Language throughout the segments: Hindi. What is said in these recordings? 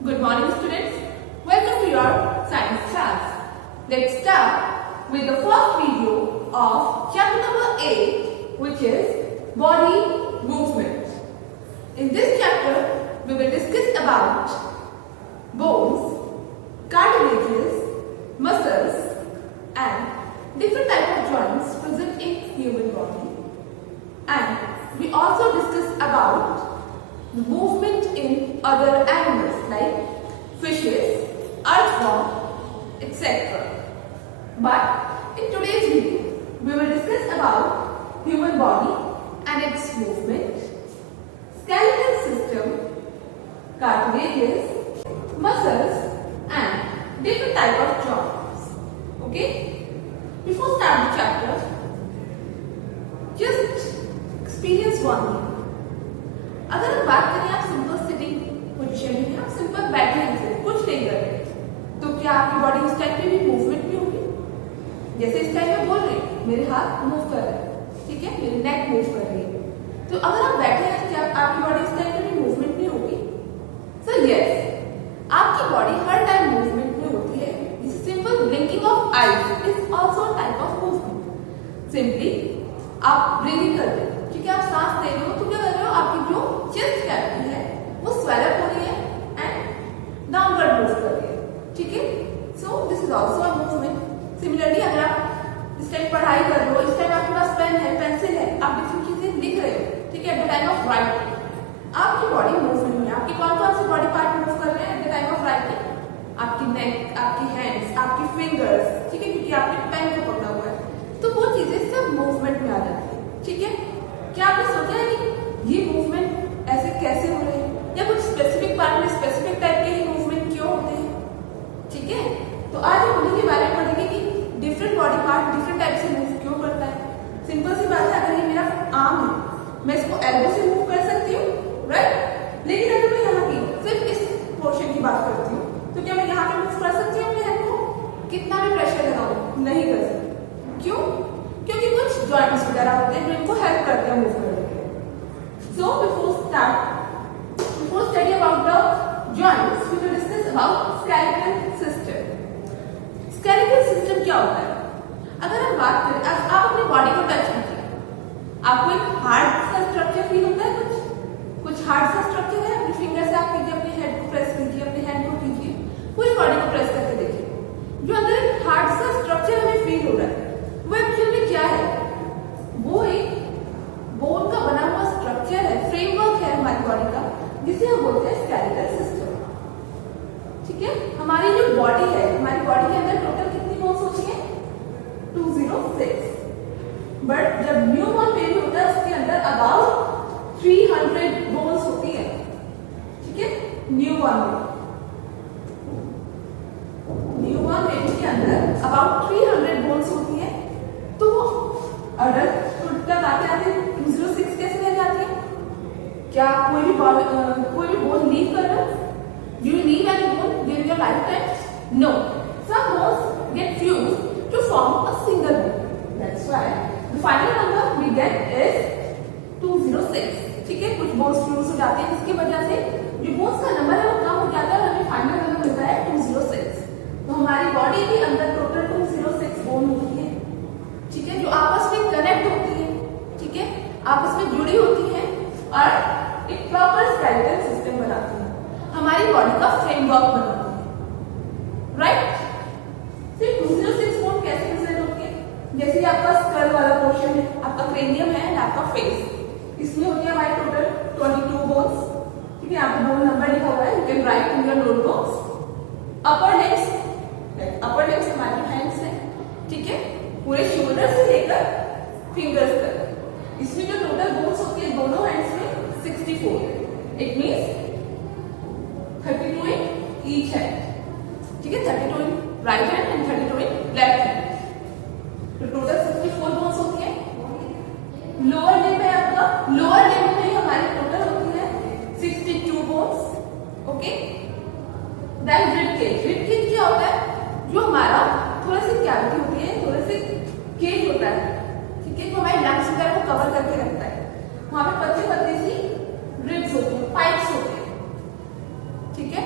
Good morning students. Welcome to your science class. Let's start with the first video of chapter number 8, which is body movement. In this chapter, we will discuss about bones, cartilages, muscles and different types of joints present in human body. And we also discuss about movement in other animals like fishes, earthworm, etc. But in today's video, we will discuss about human body and its movement, skeletal system, cartilages, muscles and different type of joints. Okay? Before start the chapter, just experience one thing. अगर हम बात करें आप सिंपल सिटिंग पोजीशन में, आप सिंपल बैठे हैं, कुछ नहीं कर रहे, तो क्या आपकी बॉडी उस टाइप पे भी मूवमेंट भी होगी? जैसे इस टाइप में बोल रहे हैं, मेरे हाथ मूव कर रहे हैं, ठीक है, मेरी नेक मूव कर रही है, तो अगर आप बैठे हैं क्या आपकी बॉडी इस टाइप में भी मूवमेंट नहीं होगी? सो यस, आपकी बॉडी हर टाइम मूवमेंट में होती है. This simple blinking of eyes is also type of movement. Simply आप ब्रीदिंग कर रहे हो, ठीक है, आप सांस ले रहे हो, तो क्या कर रहे हो, आपकी जो चेस्ट कैविटी है वो स्वेल अप हो रही है एंड डाउनवर्ड मूव कर रही है, ठीक है. सो this is also a movement. Similarly अगर आप इस टाइम पढ़ाई कर रहे हो, इस टाइम आपके पास पेन है, पेंसिल है, आप डिफरेंट चीजें लिख रहे हो, ठीक है, at the time of writing आपकी बॉडी मूवमेंट में. आपकी कौन कौन से बॉडी पार्ट मूव कर रहे हैं at the time of writing? आपकी नेक, आपकी हैंड्स, आपकी फिंगर्स, ठीक है, क्योंकि आपने पेन को पकड़ा हुआ है, तो वो चीजें सब मूवमेंट में आ जाती है, ठीक है. क्या आपने सोचा है कि ये मूवमेंट ऐसे कैसे हो रहे हैं, या कुछ स्पेसिफिक पार्ट में स्पेसिफिक टाइप के ही मूवमेंट क्यों होते हैं? ठीक है, तो आज हम उन्हीं के बारे में पढ़ेंगे कि different body part different type से मूव क्यों करता है. सिंपल सी बात है, अगर ये मेरा आर्म है, मैं इसको एल्बो से मूव कर सकती हूँ, राइट, लेकिन अगर मैं यहाँ की सिर्फ इस पोर्शन की बात करती हूँ, तो क्या मैं यहाँ पे मूव कर सकती हूँ अपने हैंड को? कितना भी प्रेशर लगाऊं नहीं कर सकती. क्यों? क्योंकि कुछ जॉइंट्स वगैरह होते हैं जो इनको हेल्प करते हैं मूव करने के. So before study about the joints we will discuss about skeletal system. Skeletal system क्या होता है? अगर हम बात करें, आप अपनी बॉडी को टच कीजिए, आपको एक हार्ड सा स्ट्रक्चर फील होता है? कुछ हार्ड सा स्ट्रक्चर है? अपनी फिंगर से आप कीजिए, अपने हेड को प्रेस कीजिए, अपने हैंड को कीजिए, पूरी बॉडी को प्रेस करके देखिए. जो अंदर एक हार्ड सा स्ट्रक्चर हमें फील हो रहा है वो एक्चुअली में क्या है? वो एक बोन का बना हुआ स्ट्रक्चर है, फ्रेमवर्क है हमारी बॉडी का, जिसे हम बोलते हैं स्केलेटल सिस्टम. ठीक है, हमारी जो बॉडी है, हमारी बॉडी के अंदर टोटल कितनी बोन्स होती है? 206. बट जब न्यू बॉर्न बेबी होता है उसके अंदर अबाउट 300 बोन्स होती है. ठीक है, न्यू बॉर्न बेबी के अंदर अबाउट 300 बोन्स होती है. तो वो अडल्ट तक आते आते 206 कैसे रह जाती है? क्या कोई भी बोन लीव कर रहा है? Do you leave any bone during your life time? No. Some bones get fused to form a single bone. That's why the final number we get is 206. ठीक है, कुछ बोन्स फ्यूज हो जाते हैं, जिसकी वजह से जो बोन्स का नंबर है वो कम हो जाता है और हमें फाइनल नंबर मिलता है 206. तो हमारी बॉडी के अंदर टोटल 206 बोन होती है, ठीक है, जो आपस में कनेक्ट होती है, ठीक है, आपस में जुड़ी होती है और एक प्रॉपर स्केलेटल सिस्टम बनाती है, हमारी बॉडी का फ्रेमवर्क बनाती है, राइट. फिर 206 बोन कैसे प्रेजेंट होती है? जैसे आपका स्कल वाला पोर्शन है, आपका क्रेनियम है एंड आपका फेस, इसमें होती है हमारी टोटल 22 बोन्स. ठीक है, यहाँ पे बोन नंबर लिखा हुआ है, you can write in your notebooks. Upper legs हमारी हैंड्स है, ठीक है, पूरे शोल्डर से लेकर फिंगर्स तक, इसमें जो टोटल बोन्स होती है दोनों हैंड्स में 64. It means 32 in each hand. ठीक है, 32 in right hand and 32 in left hand. तो टोटल 64 बोन्स होती है. लोअर लिम्ब है आपका, लोअर लिम्ब में हमारी टोटल होती है 62 bones. Okay, then rib cage. Rib cage क्या होता है? जो हमारा थोड़ा सी कैविटी होती है, थोड़ा सी केज होता है, ठीक है, तो हमारे लंग्स वगैरह को कवर करके रखता है. वहां पे पतली पतली सी रिब्स होती है, पाइप्स होते हैं, ठीक है.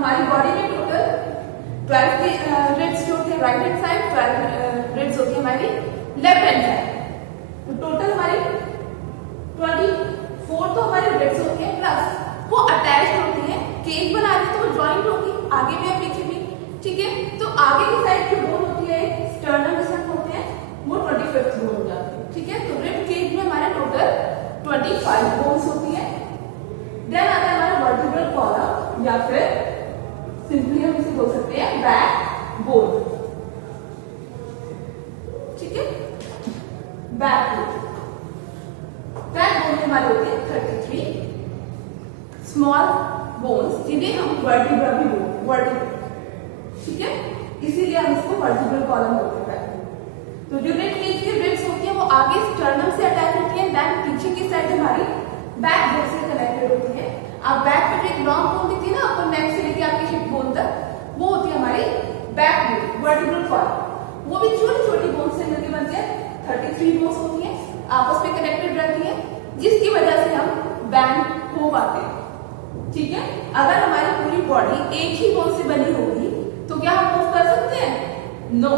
हमारी बॉडी में टोटल 12 की रिब्स जो होती है राइट हैंड साइड, 12 रिब्स होती है हमारी लेफ्ट हैंड साइड। तो टोटल हमारी 24 तो हमारी रिब्स होती है, प्लस वो अटैच्ड होती है, केज बना रही है तो वो जॉइंट होगी आगे भी और पीछे भी। ठीक है, तो आगे की साइड जो बोन होती है स्टर्नम जिसे बोलते हैं वो 25th बोन हो जाती है। ठीक है, तो रिब केज में हमारा टोटल 25 बोन्स होती है। देन आता है हमारा वर्टिब्रल कॉलम या फिर सिंपली हम इसे बोल सकते हैं बैक बोन। ठीक है, बैक बोन, बैक बोन में हमारे होते हैं 33 स्मॉल बोन्स जिन्हें हम वर्टिब्रा भी बोलते हैं, वर्टिब्रा। ठीक है, इसीलिए हम इसको वर्टिब्रल कॉलम बोलते हैं। तो जो रिब केज की रिब्स होती है वो आगे स्टर्नम से अटैच होती है, देन पीछे की साइड हमारी बैक बोन से कनेक्टेड होती है। आप बैक पे जो एक लॉन्ग बोन दिखती है ना आपको नेक से लेके आपकी हिप बोन तक, वो होती है हमारी बैक बोन, वर्टिब्रल कॉलम। वो भी छोटी छोटी बोन से मिलकर बनते हैं, 33 बोन्स होती है, आपस में कनेक्टेड रहती है, जिसकी वजह से हम बैंड हो पाते हैं। ठीक है, अगर हमारी पूरी बॉडी एक ही बोन से बनी होगी तो क्या हम मूव कर सकते हैं? नो।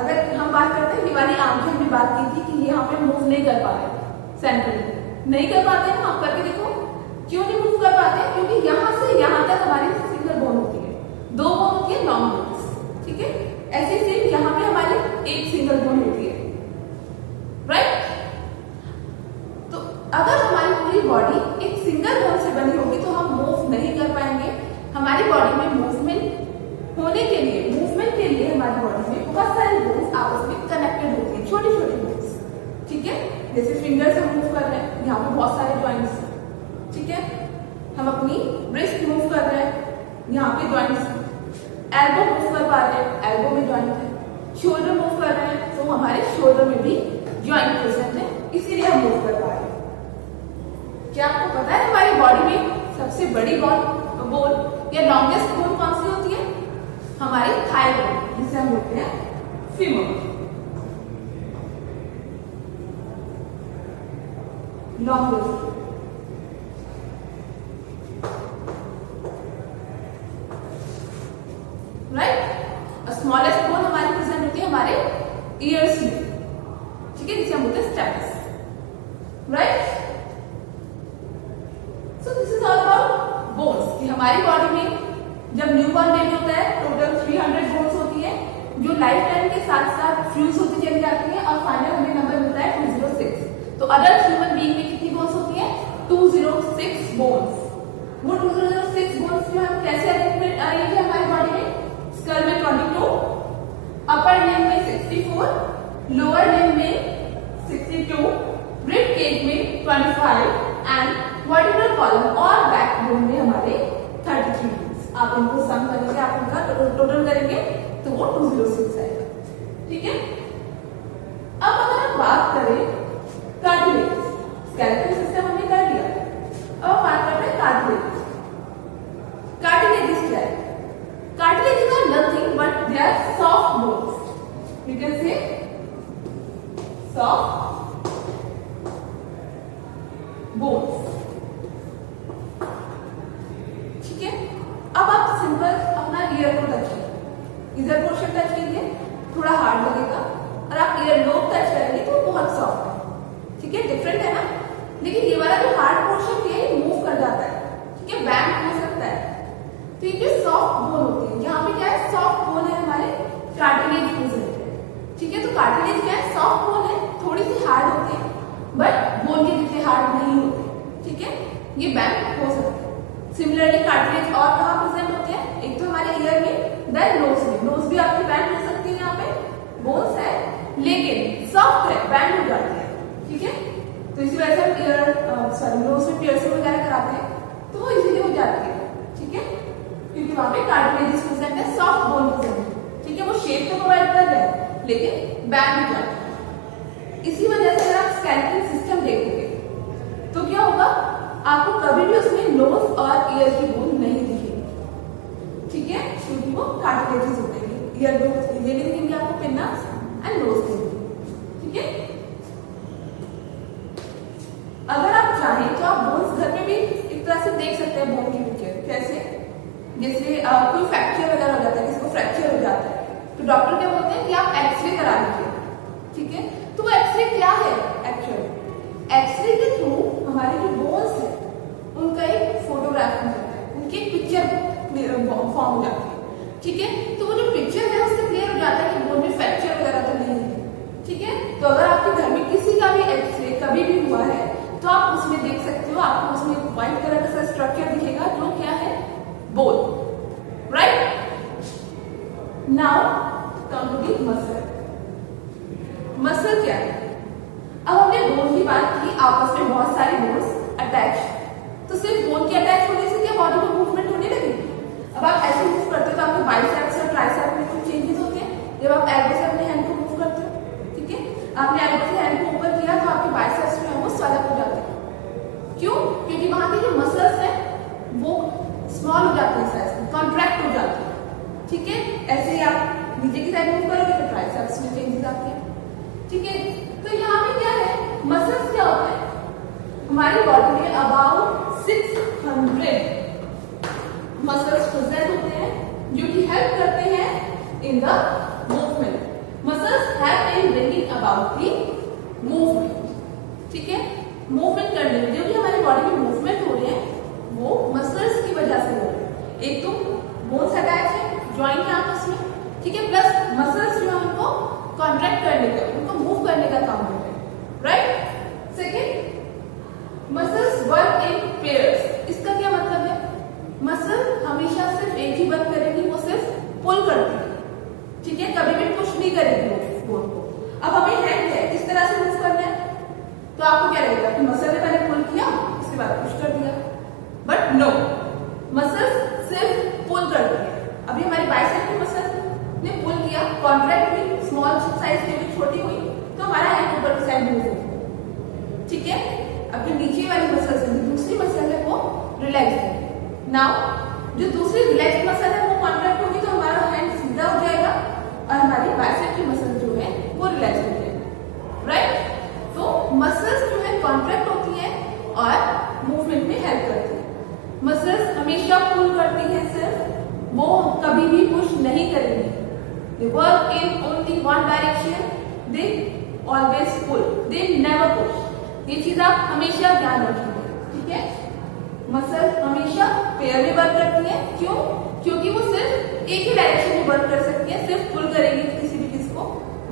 अगर हम बात करते हैं, हमारी आंखें हमने बात की थी कि यहाँ पे मूव नहीं कर पा रहे, सेंटर में नहीं कर पाते हैं, आप करके देखो। क्यों नहीं मूव कर पाते? क्योंकि यहाँ से यहाँ तक हमारी सिंगल बोन होती है, 2 बोन होती है लॉन्ग बोन्स। ठीक है, ऐसे सेम यहाँ पे हमारी एक सिंगल बोन होती है, राइट। तो अगर हमारी पूरी बॉडी एक सिंगल बोन से बनी होगी तो हम मूव नहीं कर पाएंगे। हमारी बॉडी में मूवमेंट होने के लिए, मूवमेंट के लिए हमारी बॉडी में बहुत सारी बोन्स आपस में कनेक्टेड होती है, छोटी छोटी बोन्स। ठीक है, जैसे फिंगर से मूव कर रहे हैं, यहाँ पे बहुत सारे जॉइंट्स। ठीक है, हम अपनी रिस्ट मूव कर रहे हैं, यहाँ पे जॉइंट्स। एल्बो मूव कर पा रहे हैं, एल्बो में जॉइंट है। शोल्डर मूव कर रहे हैं तो हमारे शोल्डर में भी जॉइंट प्रेजेंट है, इसीलिए हम मूव कर पा रहे हैं। क्या आपको पता है हमारी बॉडी में सबसे बड़ी बोन या लॉन्गेस्ट बोन कौन सी होती है? हमारी थाई बोन, जिसे हम बोलते हैं femur. Longest, right. Smallest bone हमारी प्रेजेंट होती है हमारे ईयर्स में। ठीक है, जिसे हम बोलते हैं steps, right. So this is all about bones कि हमारी बॉडी में जब न्यूबॉर्न बेबी होता है टोटल 300 बोन्स होती है, जो लाइफ टाइम के साथ साथ फ्यूज होती चली जाती है और फाइनल हमें नंबर मिलता है 206। तो अडल्ट ह्यूमन बीइंग में कितनी बोन्स होती है? 206 बोन्स। वो 206 बोन्स जो हम कैसे अरेंज है हमारी बॉडी में? स्कल में 22, अपर लिम्ब में 64, लोअर लिम्ब में 62, रिब केज में 25 एंड वर्टिब्रल कॉलम और बैक बोन में हमारे 33। आप इनको सम करेंगे, आप इनका टोटल करेंगे तो वो 206 आएगा। ठीक है, अब अगर हम बात करें कार्टिलेज, स्केलेटल सिस्टम हमने कर लिया, अब बात करते हैं कार्टिलेज। कार्टिलेज क्या है? Cartilages are nothing but they are soft bones. You can say soft bones. ठीक है, अब आप सिंपल अपना ईयर को टच कीजिए, इधर पोर्शन टच कीजिए, थोड़ा हार्ड लगेगा, और आप ईयर लोब टच करेंगे तो बहुत सॉफ्ट है। ठीक है, डिफरेंट है ना। लेकिन ये वाला जो हार्ड पोर्शन ये मूव कर जाता है, ठीक है, बैंड हो सकता है। तो ये जो सॉफ्ट बोन होती है, यहाँ पे क्या है? सॉफ्ट बोन है हमारे कार्टिलेज प्रेजेंट है। ठीक है, तो कार्टिलेज क्या है? सॉफ्ट बोन है, थोड़ी सी हार्ड होती है, बट बोन के जितने हार्ड नहीं होते। ठीक है, ये बैंड हो सकते हैं। सिमिलरली कार्टिलेज और कहाँ प्रेजेंट होते हैं? एक तो हमारे ईयर में, देन नोज में। नोज भी आपकी बैंड हो सकती है, यहाँ पे बोन्स है लेकिन सॉफ्ट है, बैंड हो जाती है। ठीक है, तो इसी वजह से हम ईयर नोज में पियर्सिंग वगैरह कराते हैं तो वो इजीली हो जाती है। ठीक है, क्योंकि वहां पे कार्टिलेज प्रेजेंट है, सॉफ्ट बोन प्रेजेंट है। ठीक है, वो शेप तो प्रोवाइड कर रहे हैं लेकिन बैंड हो जाता है। इसी वजह से अगर आप स्केलेटल सिस्टम देखोगे तो क्या होगा? आपको कभी भी उसमें नोज और ईयर की बोन नहीं दिखेगी। ठीक है, क्योंकि वो कार्टिलेजेस होते हैं। ईयर बोन ये नहीं दिखेंगे आपको, पिन्नास एंड नोज दिखेंगे। ठीक है, अगर आप चाहें तो आप बोन्स घर में भी एक तरह से देख सकते हैं। बोन की पिक्चर कैसे? जैसे कोई फ्रैक्चर वगैरह हो जाता है, किसको फ्रैक्चर हो जाता है, तो डॉक्टर क्या बोलते हैं कि आप एक्सरे करा लीजिए, ठीक है। तो वो एक्सरे क्या है एक्चुअली? एक्सरे के थ्रू हमारे जो बोन्स है उनका एक फोटोग्राफ मिलता है, उनकी एक पिक्चर फॉर्म हो जाती है, ठीक है। तो वो जो पिक्चर है उससे क्लियर हो जाता है कि बोन में फ्रैक्चर वगैरह तो नहीं है, ठीक है। तो अगर आपके घर में किसी का भी एक्सरे कभी भी हुआ है तो आप उसमें देख सकते हो, आपको उसमें व्हाइट कलर का स्ट्रक्चर दिखेगा जो क्या है, bone, right. Now come to the muscle. Muscle क्या है? अब हमने बोन की बात की, आपस में बहुत सारे बोन्स अटैच, तो सिर्फ बोन के अटैच होने से क्या बॉडी में मूवमेंट होने लगी? अब आप ऐसे मूव करते हो तो आपके बाइसेप्स और ट्राइसेप्स में कुछ चेंजेस होते हैं। जब आप एल्बो से अपने हैंड को मूव करते हो, ठीक है, आपने एल्बो से हैंड को ऊपर किया तो आपके बाइसेप्स में वो स्वेल अप हो जाते हैं। क्यों? क्योंकि वहां की जो मसल्स है वो स्मॉल हो जाती है, साइज में कॉन्ट्रैक्ट हो जाती है, ठीक है। ऐसे ही आप नीचे की साइड मूव करोगे तो ट्राइसेप्स में चेंजेस आते हैं, ठीक है। तो यहाँ पे क्या है, मसल्स क्या होते हैं? हमारी बॉडी में अबाउट 600 मसल्स प्रेजेंट होते हैं जो कि हेल्प करते हैं in the movement. Muscles help in bringing about the movement, ठीक है। मूवमेंट करने में जो भी हमारी बॉडी में मूवमेंट हो रहे हैं वो मसल्स की वजह से हो रहे हैं। एक तो बोन्स अटैच है, जॉइंट है आपस में, ठीक है, प्लस मसल्स जो है उनको कॉन्ट्रैक्ट करने का, उनको मूव करने का काम करते हैं, right. Second, muscles work in pairs. इसका क्या मतलब है? मसल हमेशा सिर्फ एक ही वर्क करेगी, वो सिर्फ पुल करती है, ठीक है, कभी भी पुश नहीं करेगी बोन को। अब हमें हैंड है, इस तरह से मूव करना है तो आपको क्या लगेगा कि मसल ने पहले पुल किया उसके बाद पुश कर दिया, बट नो, मसल्स सिर्फ पुल करती है। अभी हमारी बाइसेप की मसल ने पुल किया, कॉन्ट्रैक्ट हुई, स्मॉल साइज की भी छोटी हुई तो हमारा हैंड ऊपर की साइड मूव होगी, ठीक है। अब जो नीचे वाली मसल है, दूसरी मसल है वो रिलैक्स है। नाउ जो दूसरी रिलैक्स मसल है वो कॉन्ट्रैक्ट होगी तो हमारा हैंड सीधा हो जाएगा और हमारी बाइसेप की मसल जो है वो रिलैक्स हो जाएगी, राइट। तो मसल्स जो है कॉन्ट्रैक्ट होती है और मूवमेंट में हेल्प करती है। मसल्स हमेशा पुल करती है, सिर्फ वो कभी भी पुश नहीं करेंगी। They work in only one direction. They always pull. They never push. ये चीज आप हमेशा ध्यान रखिए, ठीक है। मसल हमेशा पेयर में वर्क करती है, क्यों? क्योंकि वो सिर्फ एक ही डायरेक्शन में वर्क कर सकती है, सिर्फ पुल करेगी किसी भी चीज को,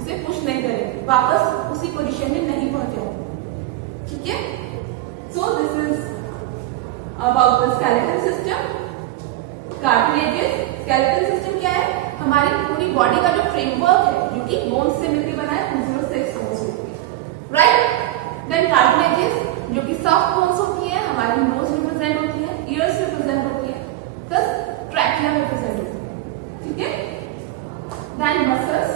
उसे पुश नहीं करेगी, वापस उसी पोजीशन में नहीं पहुंचेगी, ठीक है। सो this is about the skeletal system. Cartilages. Skeletal system क्या है? हमारी पूरी बॉडी का जो फ्रेमवर्क है जो कि बोन्स से मिलकर बना है, दूसरों से एक्सपोज होती है, राइट। देन कार्टिलेजेस जो कि सॉफ्ट बोन्स होती है, हमारी नोज रिप्रेजेंट होती है, ईयर्स रिप्रेजेंट होती है, प्लस ट्रैकिया रिप्रेजेंट होती है, ठीक है। Then muscles.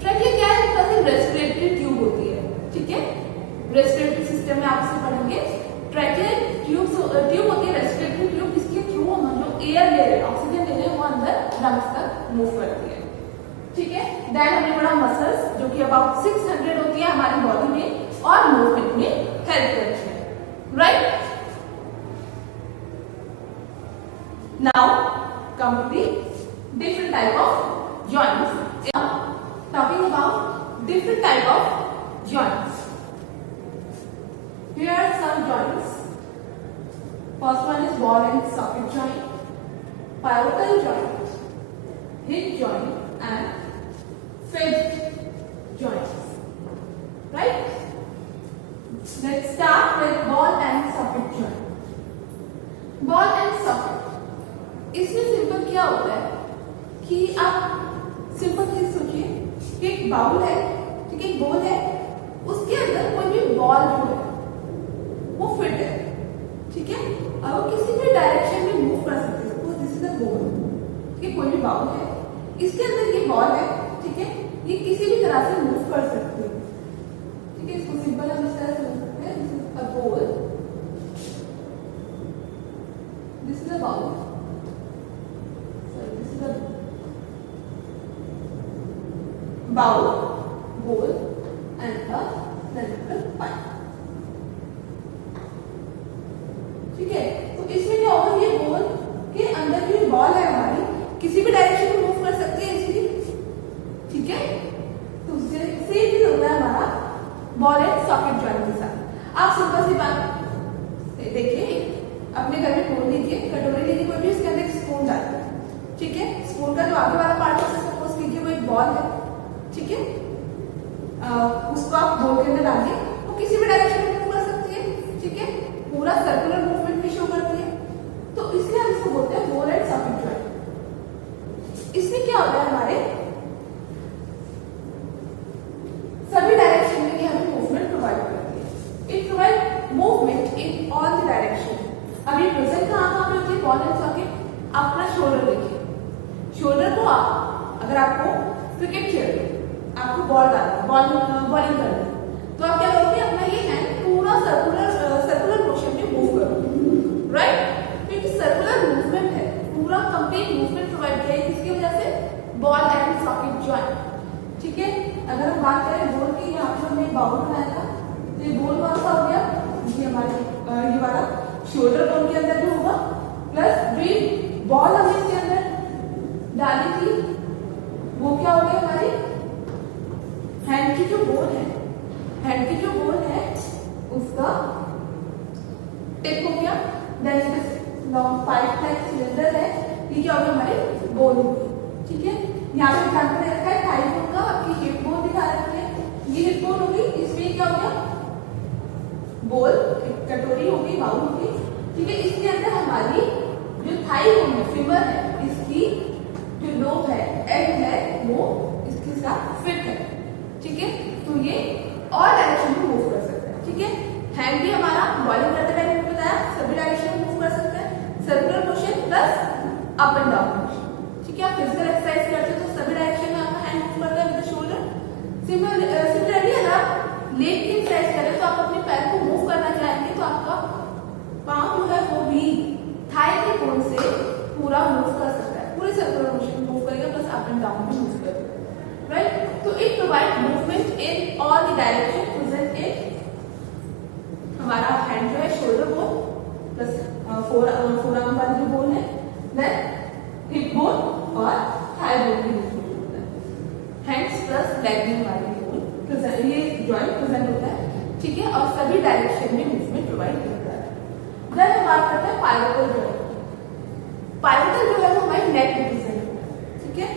ट्रैकिया क्या है? मतलब रेस्पिरेटरी ट्यूब होती है, ठीक है। रेस्पिरेटरी सिस्टम में आप इसे पढ़ेंगे। ट्रैकिया ट्यूब होती है, रेस्पिरेटरी ट्यूब, जिसके थ्रू हम जो एयर ले रहे हैं, ऑक्सीजन ले रहे हैं, वो अंदर लंग्स तक मूव करती है, ठीक है। देन हमने पढ़ा मसल्स जो कि अबाउट 600 होती है हमारी बॉडी में और मूवमेंट में हेल्प करती है, right. Now come to the different type of joints. Talking about different type of joints, here are some joints. First one is ball and socket joint, pivotal joint, hinge joint and fifth joints, right? Let's start with ball and socket joint. Ball and socket, इसमें सिंपल क्या होता है कि आप सिंपल चीज सोचिए कि एक बाउल है, ठीक है, एक बॉल है, उसके अंदर कोई भी बॉल जो है वो फिट है, ठीक है, और वो किसी भी डायरेक्शन में मूव कर सकते हैं। दिस इज अ बॉल, ठीक है, कोई भी बाउल है, इसके अंदर ये बॉल है, ठीक है, ये किसी भी तरह से मूव कर सकते हैं, ठीक है। इसको सिंपल हम इस तरह से समझ सकते हैं, this is a ball, this is a bowl, this is a bowl, ball and a cylindrical pipe, ठीक है। तो इसमें क्या होगा, ये बॉल के अंदर जो बॉल है डायरेक्शन में मूव कर सकते हैं इजीली, ठीक है। तो सेम चीज होता है हमारा बॉल एंड सॉकेट जॉइंट के साथ। आप सिंपल सी बात देखिए, अपने घर में बोल लीजिए, कटोरी लीजिए कोई भी, उसके अंदर एक स्पून डालिए, ठीक है। स्पून का जो आगे वाला पार्ट है, सपोज कीजिए वो एक बॉल है, ठीक है। उसको आप बोल के अंदर डालिए, वो किसी भी डायरेक्शन में मूव कर सकती है, ठीक है। पूरा सर्कुलर मूवमेंट भी शो करती है, तो इसलिए हम इसको बोलते हैं बॉल एंड सॉकेट जॉइंट। इसमें क्या होता है, हमारे सभी डायरेक्शन में ये हमें मूवमेंट प्रोवाइड करती है। It provide movement in all the direction. अब ये प्रेजेंट कहाँ पे होती है बॉल एंड सॉकेट? आप अपना शोल्डर देखिए, शोल्डर को आप, अगर आपको क्रिकेट खेलते आपको बॉल डालना, बॉलिंग करनी, तो आप क्या करोगे, अपना ये हैंड पूरा सर्कुलर मोशन में मूव करोगे, राइट। क्योंकि सर्कुलर मूवमेंट है, पूरा कंप्लीट मूवमेंट प्रोवाइड किया है, किसकी वजह से? बॉल एंड सॉकेट जॉइंट, ठीक है। अगर हम बात करें बोल की, यहाँ पर हमने बाउल बनाया था, तो ये बोल कौन सा हो गया? ये हमारे ये वाला शोल्डर बोन के अंदर भी होगा, प्लस जो बॉल हमने इसके अंदर डाली थी वो क्या हो गया, हमारी हैंड की जो बोन है, हैंड की जो बोन है उसका टिप हो गया, then this long pipe type cylinder है, ये क्या हो गया, हमारी बोन होगी, ठीक है। यहाँ पे एग्जाम्पल दे रखा है थाई बोन का, आपकी हिप बोन दिखा रखी है, ये हिप बोन होगी, इसमें क्या हो गया, बोल, कटोरी होगी, बाउल होगी, ठीक है। इसके अंदर हमारी जो थाई बोन है, फीमर है, इसकी जो लोब है, एंड है, वो इसके साथ फिट है, ठीक है। तो ये और डायरेक्शन में मूव कर सकता है, ठीक है। हैंड भी हमारा बॉलिंग करते टाइम मैंने बताया सभी डायरेक्शन में मूव कर सकते हैं, circular motion plus up and down motion, ठीक है। आप फिजिकल एक्सरसाइज करते हो तो सभी डायरेक्शन में आपका हैंड मूव करता है विद द शोल्डर। सिमिलरली अगर आप लेग की एक्सरसाइज करें तो आप अपने पैर को मूव करना चाहेंगे, तो आपका पांव जो है वो भी थाई के बोन से पूरा मूव कर सकता है, पूरे सर्कुलर मोशन में मूव करेगा, प्लस अप एंड डाउन में मूव करेगा, राइट। तो it provide movement in all the direction present in हमारा हैंड जो है शोल्डर बोन प्लस फोरआर्म वाली जो बोन है, देन हिप बोन और थाई बोन की मूवमेंट होता है, हैंड्स प्लस लेग वाली बोन प्रेजेंट, ये जॉइंट प्रेजेंट होता है, ठीक है। और सभी डायरेक्शन में मूवमेंट प्रोवाइड करता है। देन हम बात करते हैं पाइवोटल जॉइंट। पाइवोटल जो है वो हमारी नेक में प्रेजेंट होता है, ठीक है।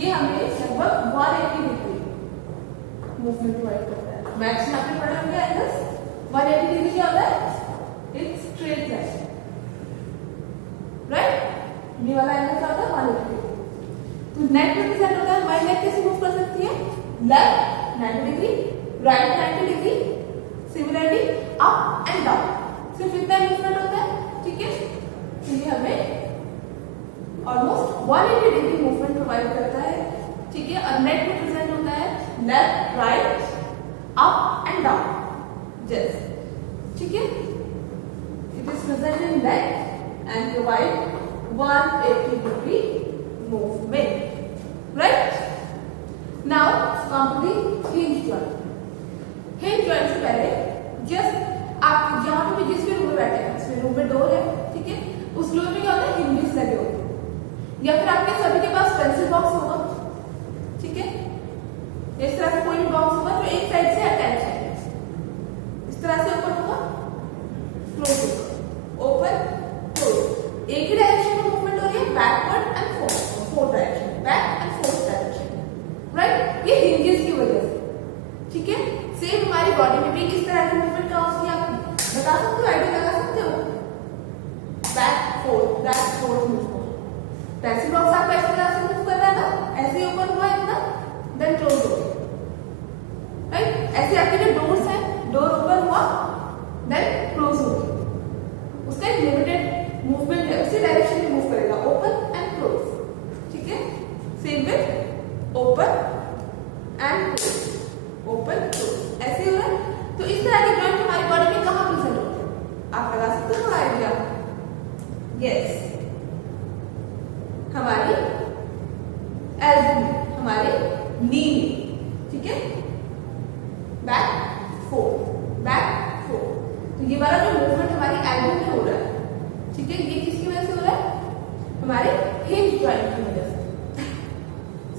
ये हमें लगभग 180 डिग्री मूवमेंट प्रोवाइड करता है। मैथ्स में आपने पढ़ा होगा एंगल्स, 180 डिग्री क्या होता है? It's straight line, right. ये वाला एंगल क्या होता है? 180 डिग्री। तो नेक में प्रेजेंट होता है, हमारी नेक कैसे मूव कर सकती है? Left 90 degree, right 90 degree, similarly up and down, सिर्फ इतना मूवमेंट होता है, ठीक है। तो ये हमें ऑलमोस्ट 180 डिग्री मूवमेंट प्रोवाइड करता है, ठीक है। और नेक में प्रेजेंट होता है left right up and down जैसे, ठीक है। It is present in neck and provide 180 degree movement, right. Now come to the hinge joint. Hinge joint से पहले जस्ट आप जहां पे भी जिस भी रूम में बैठे हैं, उसमें रूम में डोर है, ठीक है, उस डोर में क्या होता है? हिंजेस लगे होते हैं, या फिर आपके सभी के पास पेंसिल बॉक्स होगा, ठीक है। इस तरह से कोई भी बॉक्स होगा जो एक साइड से अटैच है, इस तरह से ओपन होगा, क्लोज होगा, ओपन क्लोज, एक ही डायरेक्शन में मूवमेंट हो रही है, backward and fourth direction, back and fourth direction, right. ये हिंजेस की वजह से, ठीक है। सेम हमारी बॉडी में भी इस तरह की मूवमेंट का होती है, आप बता सकते हो, आइडिया लगा सकते हो? Back fourth move, pencil box आपका इस तरह से मूव कर रहा है ना, ऐसे ही ओपन हुआ इतना, देन क्लोज हो गया, राइट। ऐसे आपके जो डोर्स हैं, डोर ओपन हुआ देन क्लोज हो गया, उसका एक लिमिटेड मूवमेंट है, उसी डायरेक्शन में मूव करेगा, ओपन एंड क्लोज, ठीक है। Same with open and close, open close, ऐसे हो रहा है। तो इस तरह के जॉइंट हमारी बॉडी में कहाँ प्रेजेंट होते हैं? आप लगा सकते हो थोड़ा आइडिया? यस, हमारी एल्बो में, हमारे नी में, ठीक है। बैक फोर, तो ये वाला जो मूवमेंट हमारी एल्बो में हो रहा है, ठीक है, ये किसकी वजह से हो रहा है? हमारे हिप जॉइंट की वजह से,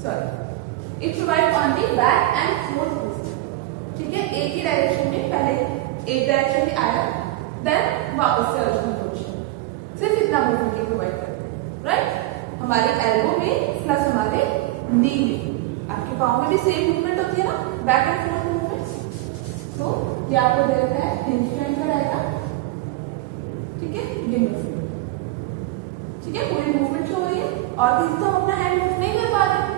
sorry, it provide only back and fourth movement. ठीक है, एक ही डायरेक्शन में, पहले एक डायरेक्शन में आया, देन वापस से ओरिजिनल पोजीशन, सिर्फ इतना मूवमेंट ही प्रोवाइड करते हैं, राइट। हमारे एल्बो में प्लस हमारे नी में, आपके पाँव में भी सेम मूवमेंट होती है ना, बैक एंड फोर्थ मूवमेंट। तो ये आपको दे रखा है हिंज जॉइंट का डायग्राम। ठीक है, ये मूवमेंट, ठीक है, पूरी मूवमेंट शो हो रही है और कहीं तो हम अपना हैंड मूव नहीं कर पा रहे।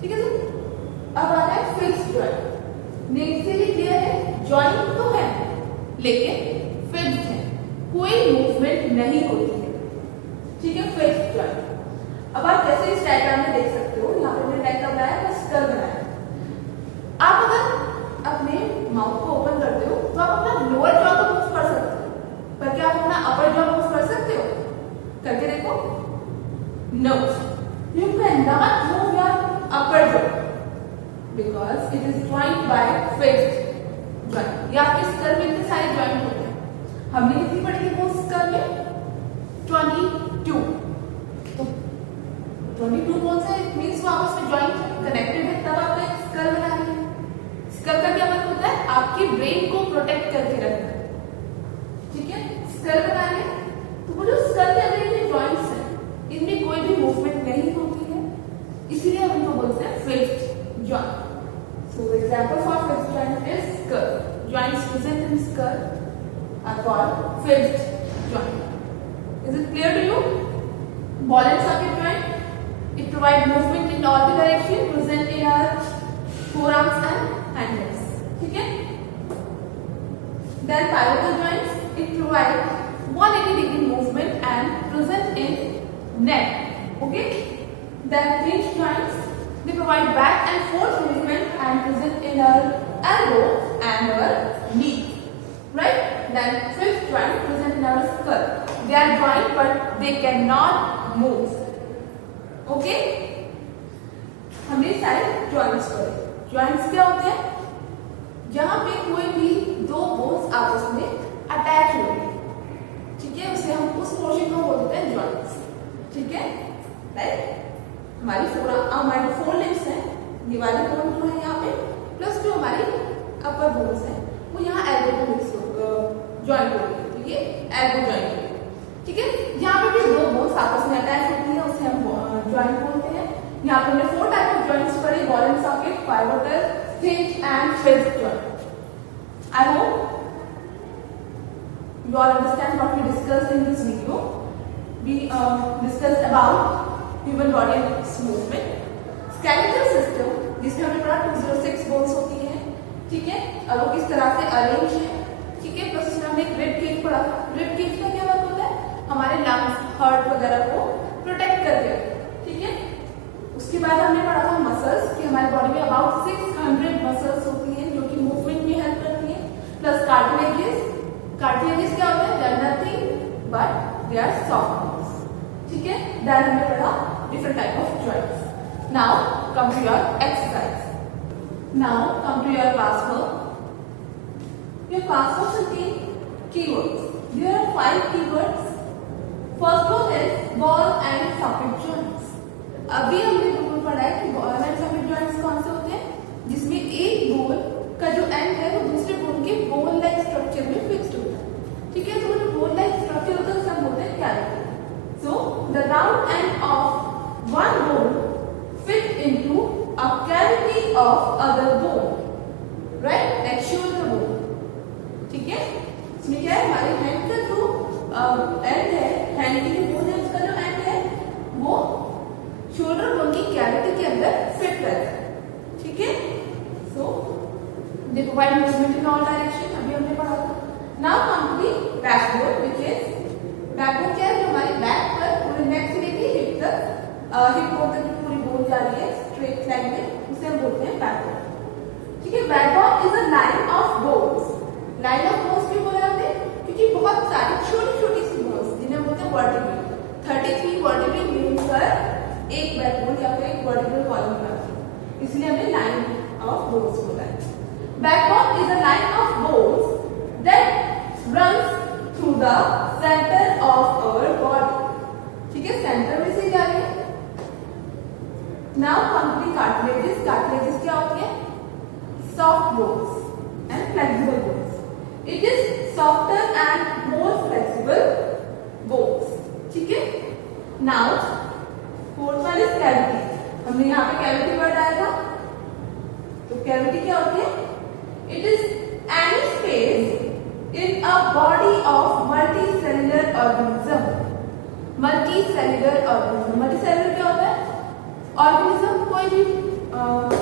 ठीक है, तो अब आता है फिक्स्ड जॉइंट। नेम से ही क्लियर है, जॉइंट तो है लेकिन फिक्स्ड है, कोई मूवमेंट नहीं होती है। ठीक है, फिक्स्ड जॉइंट। अब आप जैसे इस डायग्राम में देख सकते हो, यहाँ पे मैंने डायग्राम बनाया है, स्कल बनाया। आप अगर अपने माउथ को ओपन करते हो तो आप अपना लोअर जॉ को मूव कर सकते हो, पर क्या आप अपना अपर जॉ मूव कर सकते हो? करके देखो। No, you can not move your upper jaw because it is joint by fixed joint. ये आपके स्कल में इतने सारे जॉइंट होते हैं। हमने कितनी पढ़ी थी वो स्कल में? 22। तो 22 कौन सा है? इट मींस वो आपस में जॉइंट कनेक्टेड है, तब आपका एक स्कल बना है। स्कल का क्या मतलब होता है? आपकी ब्रेन को प्रोटेक्ट करके रखना। ठीक है, स्कल बना है तो वो जो स्कल के अंदर ये जॉइंट्स हैं, इनमें कोई भी मूवमेंट नहीं होती है, इसलिए हम इनको बोलते हैं fixed joint. So the example for fixed joint is skull. Joints present in skull are called fixed joint. Is it clear to you? Ball and socket joint. It provides movement in all the direction, present in our forearms and hands. ठीक है? Then pivotal joints. It provides 180 degree movement and present in neck. Okay? Then hinge joints. They provide back and forth movement and present in our elbow and our knee. Right? Then fifth joint present in our skull. They are joint but they cannot move. Okay? हमने सारे joints पढ़े। Joints क्या होते हैं? जहां पे कोई भी दो बोन्स आपस में अटैच हो गए, ठीक है, उसे हम उस पोर्शन को बोलते हैं joints। ठीक है, राइट। हमारी फोर लिम्स हैं, ये वाली बोन जो है यहाँ पे, प्लस जो हमारी अपर बोन्स हैं वो यहाँ एल्बो को मिक्स जॉइंट होती है, तो ये एल्बो जॉइंट है। ठीक है, यहाँ पे भी दो बोन्स आपस में अटैच होती है, उसे हम जॉइंट बोलते हैं। यहाँ पे हमने 4 टाइप ऑफ जॉइंट्स पढ़े, ball and socket, pivotal, hinge and fifth joint. I hope you all understand what we discussed in this video. We discussed about human body and its movement. Skeletal system, जिसमें हमने पढ़ा 206 बोन्स होती है। ठीक है, और वो किस तरह से अरेंज है। ठीक है, प्लस उसमें हमने रिब केज पढ़ा। रिब केज का क्या मतलब होता है? हमारे लंग्स, हार्ट वगैरह को प्रोटेक्ट करते हैं। ठीक है, उसके बाद हमने पढ़ा था मसल्स, कि हमारी बॉडी में अबाउट 600 मसल्स होती हैं जो कि मूवमेंट में हेल्प करती हैं। Plus cartilages. कार्टिलेजेस क्या होता है? They are nothing but they are soft bones. ठीक है, देन हमने पढ़ा different type of joints. Now come to your exercise. Now come to your classwork. Your classwork contains keywords. There are 5 keywords. First one is ball and socket joints. अभी हमने बिल्कुल पढ़ा है कि बॉल एंड सॉकेट जॉइंट्स कौन से होते हैं, जिसमें एक बोन का जो एंड है वो दूसरे बोन के बोन लाइक स्ट्रक्चर में फिक्स्ड होता है। ठीक है, तो वो जो बोन लाइक स्ट्रक्चर होता है उसे हम बोलते हैं cavity. So the round end of one bone fit into a cavity of other bone, right? Like shoulder bone. ठीक है, इसमें क्या है? हमारे हैंड का जो एंड है, हैंड की जो बोन है उसका जो एंड है वो शोल्डर बोन की कैविटी के अंदर फिट रहता है। ठीक है, so they provide movement in all direction, अभी हमने पढ़ा था। Now come to the backbone, which is backbone क्या है? जो हमारे बैक पर पूरे नेक से लेके हिप तक, हिप बोन तक पूरी बोन जा रही है स्ट्रेट लाइन में, उसे हम बोलते हैं बैकबोन। ठीक है, backbone is a line of bones. Line of bones क्यों बोला हमने? क्योंकि बहुत सारी छोटी छोटी सी बोन्स जिन्हें बोलते हैं वर्टिब्रे, 33 वर्टिब्रे मिलकर एक बैकबोन या फिर एक वर्टिब्रल कॉलम बनाती है, इसलिए हमने लाइन ऑफ बोन्स बोला है। Backbone is a line of bones that runs through the centre of our body. ठीक है, सेंटर में से जा रही है, नाउ कंप्लीट कार्टिलेजेस। कार्टिलेजेस क्या होती है? Soft bones and flexible bones. It is softer and more flexible bones. ठीक है। Now fourth one is cavity. हमने यहाँ पे कैविटी वर्ड आया था, तो कैविटी क्या होती है? It is any space in a body of multicellular organism। multicellular organism, multicellular क्या होता है? organism कोई भी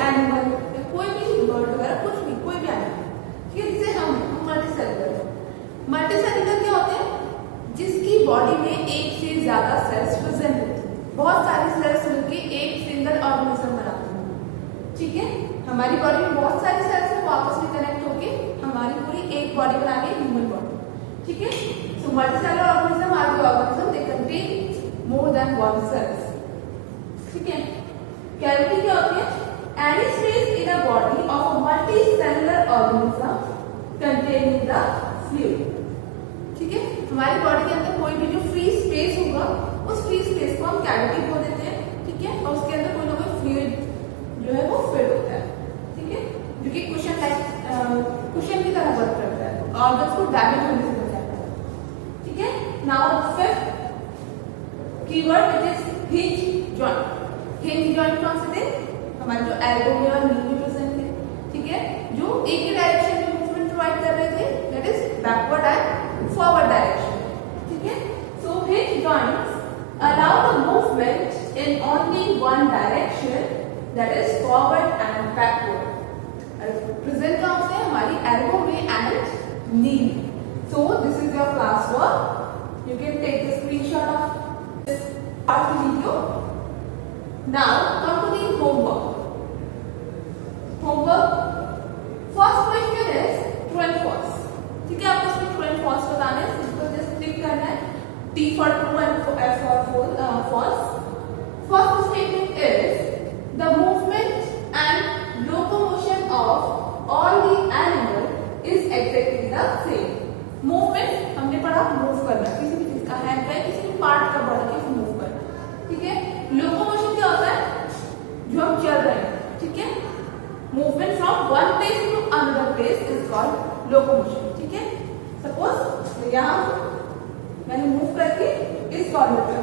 एनिमल, कोई भी बर्ड वगैरह, कुछ भी, कोई भी एनिमल, ठीक है, जिसे हम मल्टीसेलुलर। मल्टीसेलुलर क्या होते हैं? जिसकी बॉडी में एक से ज्यादा सेल्स प्रेजेंट होती है। बहुत सारी सेल्स मिलकर एक सिंगल ऑर्गेनिज्म बनाते हैं। ठीक है, हमारी बॉडी में बहुत सारी सेल्स है, वो आपस में कनेक्ट होके हमारी पूरी एक बॉडी बना के ह्यूमन बॉडी। ठीक है, so multicellular organism are the organism they contain more than one cells. ठीक है, कैविटी क्या होती है? Any space in a body of a multicellular organism containing the fluid. ठीक है, हमारी बॉडी के अंदर कोई भी जो फ्री स्पेस होगा, उस फ्री स्पेस को हम कैविटी बोल देते हैं। ठीक है, और उसके अंदर कोई ना कोई फ्लूइड जो है वो फिट होता है। ठीक है, जो कि कुशन की तरह वर्क करता है, ऑर्गन्स को डैमेज होने से बचाता है। ठीक है, now fifth keyword it is hinge joint. Hinge joint कौन से थे? हमारे जो एल्बो में और नी में प्रेजेंट थे। ठीक है, जो एक ही डायरेक्शन में मूवमेंट प्रोवाइड कर रहे थे, that is backward and forward direction. ठीक है, so hinge joints allow the movement in only one direction, that is forward and backward। Present कहाँ से? हमारी एल्बो में एंड नी में। So this is your class work. You can take the screenshot of this part of video. Now come to the homework. Homework first question is true and false. ठीक है, आपको इसमें ट्रू एंड फॉल्स बताना है, इसको जस्ट टिक करना है। T for true and F for false. First statement is the movement and locomotion of all the animal is exactly the same. Movement हमने पढ़ा मूव करना, किसी भी चीज का हैंड का, किसी भी पार्ट का बॉडी का मूव करना। ठीक है, लोकोमोशन क्या होता है? जो हम चल रहे हैं। ठीक है, movement from one place to another place is called locomotion. ठीक है, सपोज यहाँ मैंने मूव करके इस कॉर्नर पर,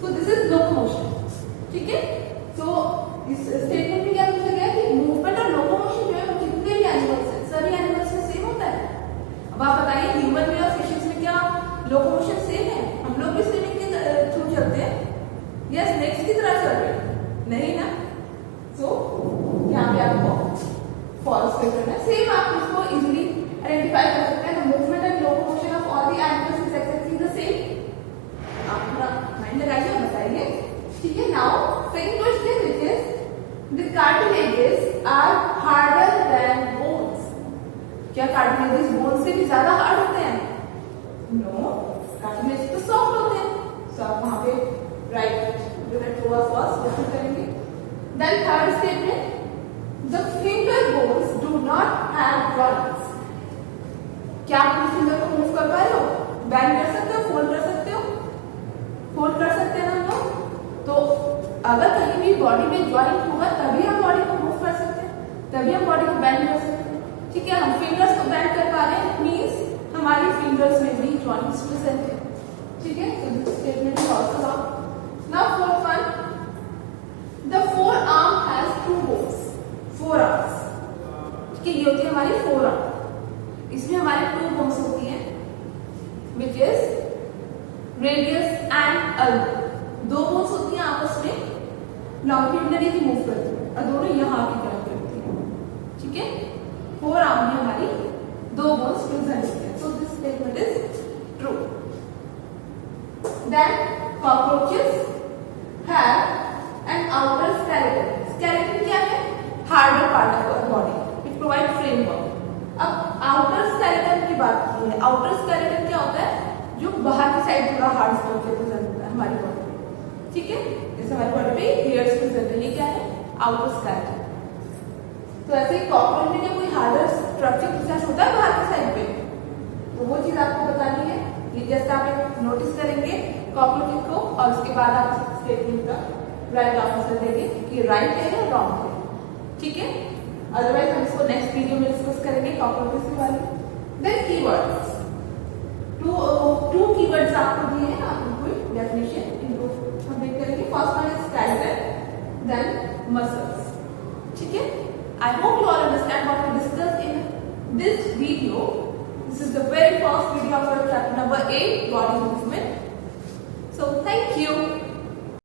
सो दिस इज लोकोमोशन। ठीक है, सो इस स्टेटमेंट में क्या पूछा गया कि मूवमेंट और लोकोमोशन जो है वो जितने भी एनिमल्स हैं, सभी एनिमल्स में सेम होता है। अब आप बताइए, ह्यूमन में और फिशेस में क्या लोकोमोशन सेम है? हम लोग भी स्विमिंग के थ्रू चलते हैं या स्नेक्स की तरह चल रहे हैं? नहीं ना। सो यहाँ पे आपको फॉल्स पे करना है। सेम आप इसको इजीली आइडेंटिफाई कर सकते हैं। Movement and locomotion of all the animals is exactly the same. आप पूरा माइंड लगाइए और बताइए। ठीक है, now second question which is the cartilages are harder than bones. क्या कार्टिलेजेस बोन से भी ज्यादा हार्ड होते हैं? नो, कार्टिलेजेस तो सॉफ्ट होते हैं। सो आप वहां पे राइट ट्रू और फॉल्स डिफाइन करेंगे। Then third statement, the finger bones do not have joints. क्या आप अपने फिंगर को मूव कर पा रहे हो? बैंड कर सकते हो, फोल्ड कर सकते हो? फोल्ड कर सकते हैं ना हम लोग। तो अगर कहीं भी बॉडी में जॉइंट होगा तभी हम बॉडी को मूव कर सकते हैं, तभी हम बॉडी को बैंड कर सकते हैं। ठीक है, हम फिंगर्स को बैंड कर पा रहे हैं, मींस हमारी फिंगर्स में भी जॉइंट्स प्रेजेंट है। ठीक है, तो this statement is also wrong. Now fourth one, the forearm has two bones. Forearms, ठीक है, ये होती है हमारी फोर आर्म। इसमें हमारी टू बोन्स होती हैं, विच इज रेडियस एंड अल्बो। दो बोन्स होती हैं आपस में लॉन्गिट्यूडिनली मूव करती हैं और दोनों यहाँ की तरफ करती हैं। ठीक है, फोर आर्म में हमारी दो बोन्स प्रेजेंट होते हैं। So this statement is true. Then cockroaches have an outer skeleton. Skeleton क्या है? Harder part of our body, it provide framework. अब आउटर स्केलेटन की बात की है। आउटर स्केलेटन क्या होता है? जो बाहर की साइड थोड़ा हार्ड स्ट्रक्चर प्रेजेंट होता है हमारी बॉडी में। ठीक है, जैसे हमारी बॉडी पे हेयर्स प्रेजेंट है, ये क्या है? Outer skeleton. तो ऐसे कॉकरोच में क्या कोई हार्डर स्ट्रक्चर प्रेजेंट होता है बाहर की साइड पे? तो वो चीज आपको बतानी है। ये जैसे आप नोटिस करेंगे कॉकरोच को और उसके बाद आप स्टेटमेंट का राइट आंसर देंगे कि राइट है या रॉन्ग है, ठीक है। अदरवाइज हम इसको नेक्स्ट वीडियो में डिस्कस करेंगे कॉकरोचेस के बारे में। देन कीवर्ड्स, टू कीवर्ड्स आपको दिए हैं, आपको कोई डेफिनेशन इनको हम देख करेंगे। First one is skeleton, then muscles, ठीक है। I hope you all understand what we discussed in this video. This is the very first video of our chapter number 8, body movement. So thank you.